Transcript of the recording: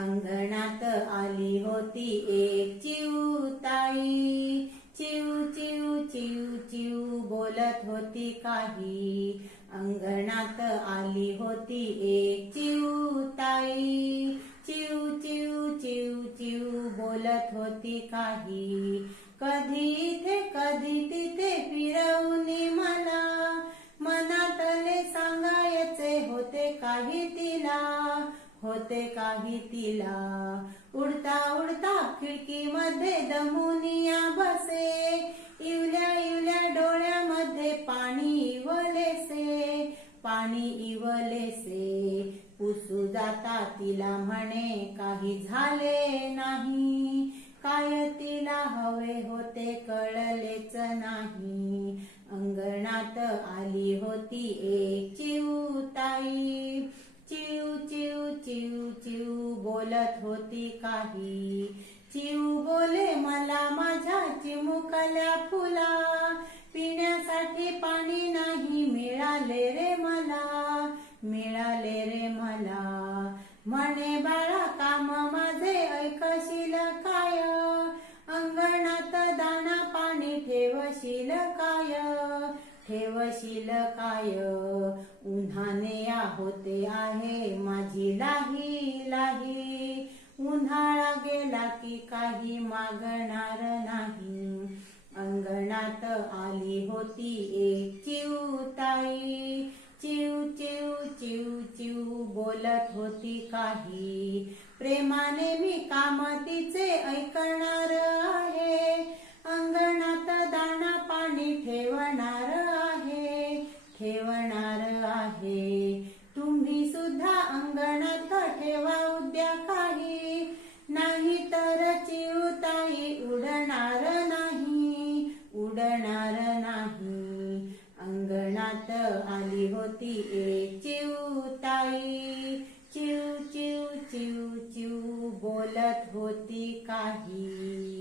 अंगणात आली होती एक चिऊताई, चिऊ चिऊ चिऊ चिऊ बोलत होती काही. अंगणात आली होती एक चिऊताई, चिऊ चिऊ चिऊ चिऊ बोलत होती काही. कधी इथे कधी तिथे फिरवूनी मला, मनातले सांगायचे होते काही तिला, होते काही तिला. उडता उडता खिडकीमध्ये दमुनिया बसे, इवल्या इवल्या डोळ्यामध्ये पाणी इवलेसे, पाणी इवलेसे. पुसू जाता तिला म्हणे काही झाले नाही, काय तिला हवे होते कळलेच नाही. अंगणात आली होती एक चिऊताई, चिऊ चिऊ चिऊ चिऊ बोलत होती काही. चिऊ बोले मला माझ्या चिमुकल्या फुला, पिण्यासाठी पाणी नाही मिळाले रे मला, मिळाले रे मला. म्हणे बाळा काम माझे ऐकशील काय, अंगणात दाणा पाणी ठेवशील काय, ठेवशील काय. उन्हाने या होते आहे माझी लाही लाही, उन्हाळा गेला की काही मागणार नाही. अंगणात आली होती एक चिऊताई, चिऊ चिऊ चिऊ चिऊ बोलत होती काही. प्रेमाने मी काम तिचे ऐकणार आहे, अंगणात दाणा पाणी ठेवणार आहे, ठेवणार आहे. तुम्ही सुद्धा अंगणात ठेवा उद्या काही, नाही तर चिऊताई उडणार नाही, उडणार नाही. अंगणात आली होती एक चिऊताई, चिऊ चिऊ चिऊ चिऊ बोलत होती काही.